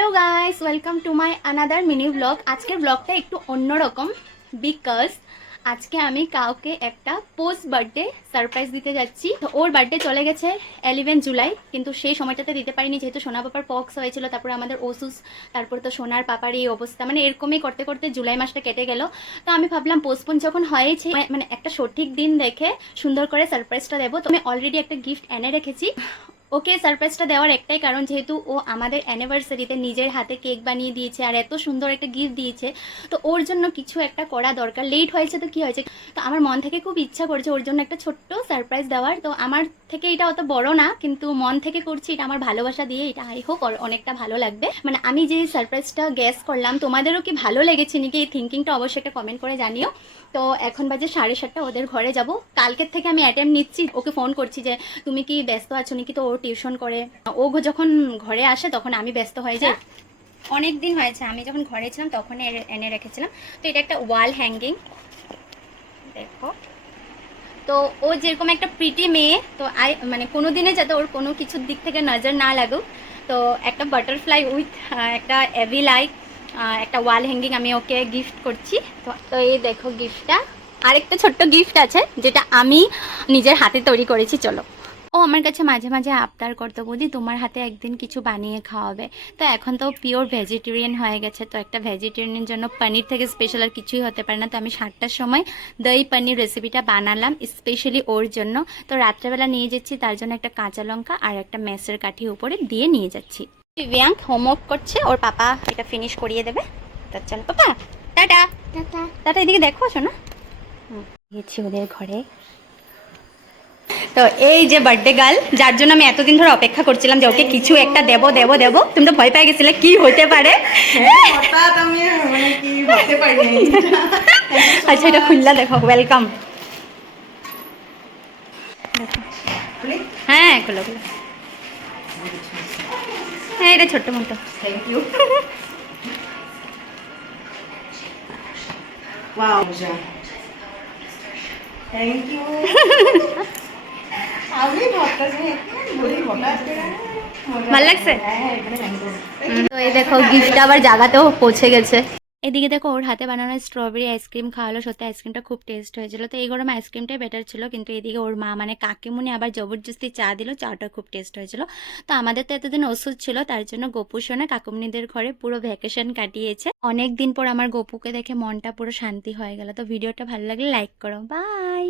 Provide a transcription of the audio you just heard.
Hello guys, welcome to my another mini blog. আজকের ব্লগটা একটু অন্যরকম বিকজ আজকে আমি কাউকে একটা পোস্ট বার্থডে সারপ্রাইজ দিতে যাচ্ছি। তো ওর বার্থডে চলে গেছে 11 জুলাই, কিন্তু সেই সময়টাতে দিতে পারিনি যেহেতু সোনা পাপার পক্স হয়েছিল, তারপরে আমাদের ওসুস, তারপর তো সোনার পাপার এই অবস্থা, মানে এরকমই করতে করতে জুলাই মাসটা কেটে গেল। তো আমি ভাবলাম পোস্টপোন যখন হয়েছে, মানে একটা সঠিক দিন দেখে সুন্দর করে সারপ্রাইজটা দেবো। তো আমি অলরেডি একটা গিফট এনে রেখেছি। ওকে সারপ্রাইজটা দেওয়ার একটাই কারণ, যেহেতু ও আমাদের অ্যানিভার্সারিতে নিজের হাতে কেক বানিয়ে দিয়েছে আর এত সুন্দর একটা গিফট দিয়েছে, তো ওর জন্য কিছু একটা করা দরকার। লেট হয়েছে তো কি হয়েছে, তো আমার মন থেকে খুব ইচ্ছা করছে ওর জন্য একটা ছোট্ট সারপ্রাইজ দেওয়ার। তো আমার থেকে এটা অত বড় না, কিন্তু মন থেকে করছি, এটা আমার ভালোবাসা দিয়ে, এটা আই হোপ অনেকটা ভালো লাগবে। মানে আমি যে সারপ্রাইজটা গেস করলাম, তোমাদেরও কি ভালো লেগেছে নাকি এই থিঙ্কিংটা অবশ্যই একটা কমেন্ট করে জানিও। তো এখন বাজে 7:30, ওদের ঘরে যাব। কালকের থেকে আমি অ্যাটেম্প নিচ্ছি, ওকে ফোন করছি যে তুমি কি ব্যস্ত আছো নাকি। তো ও টিউশন করে, ও যখন ঘরে আসে তখন আমি ব্যস্ত হয়ে যাই। অনেক দিন হয়েছে আমি যখন ঘরে ছিলাম তখন এনে রেখেছিলাম। তো এটা একটা ওয়াল হ্যাঙ্গিং, দেখো। তো ও যেরকম একটা প্রিটি মেয়ে, তো মানে কোনো দিনে যাতে ওর কোনো কিছুর দিক থেকে নজর না লাগুক, তো একটা বাটারফ্লাই উইথ একটা এভি লাইক একটা ওয়াল হ্যাঙ্গিং আমি ওকে গিফট করছি। তো এই দেখো গিফটটা। আরেকটা ছোট্ট গিফট আছে যেটা আমি নিজের হাতে তৈরি করেছি, চলো। ও আমার কাছে মাঝে মাঝে আবদার করতো, বৌদি তোমার হাতে একদিন কিছু বানিয়ে খাওয়াবে। তো এখন তো পিওর ভেজিটেরিয়ান হয়ে গেছে, তো একটা ভেজিটেরিয়ানের জন্য পনির থেকে স্পেশাল আর কিছুই হতে পারে না। তো আমি 7টার সময় দই পনির রেসিপিটা বানালাম স্পেশালি ওর জন্য। তো রাত্রেবেলা নিয়ে যাচ্ছি, তার জন্য একটা কাঁচা লঙ্কা আর একটা মেসের কাঠি উপরে দিয়ে নিয়ে যাচ্ছি। দিব্যাঙ্ক হোমওয়ার্ক করছে, ওর পাপা এটা ফিনিশ করিয়ে দেবে। তো চল পাপা, টাটা টাটা টাটা। এদিকে দেখো, শোনা গেছি ওদের ঘরে। তো এই যে বার্থডে গার্ল, যার জন্য আমি এতদিন ধরে অপেক্ষা করছিলাম যে ওকে কিছু একটা দেবো দেবো দেবো, তুমি তো ভয় পেয়ে গেছিলে কি হতে পারে। আচ্ছা এটা খুললা দেখো, ওয়েলকাম। হ্যাঁ খুলো খুলো। হ্যাঁ এটা ছোট্ট মতো। Thank you. Wow thank you. আমি ভাবতেছি বলি হঠাৎ করে ভালো লাগছে। তো এই দেখো গিফটটা আবার জায়গাতেও পৌঁছে গেছে। এদিকে দেখো ওর হাতে বানানো স্ট্রবেরি আইসক্রিম খাওয়ালো, সত্যি আইসক্রিমটা খুব টেস্ট হয়েছিল। তো এই গরমে আইসক্রিমটাই বেটার ছিল, কিন্তু এদিকে ওর মা মানে কাকিমুনি আবার জবরদস্তি চা দিল, চাটা খুব টেস্ট হয়েছিল। তো আমাদের তো এতদিন ওষুধ ছিল, তার জন্য গপু সোনা কাকুমনিদের ঘরে পুরো ভ্যাকেশন কাটিয়েছে। অনেক দিন পর আমার গপুকে দেখে মনটা পুরো শান্তি হয়ে গেল। তো ভিডিওটা ভালো লাগলে লাইক করো, বাই।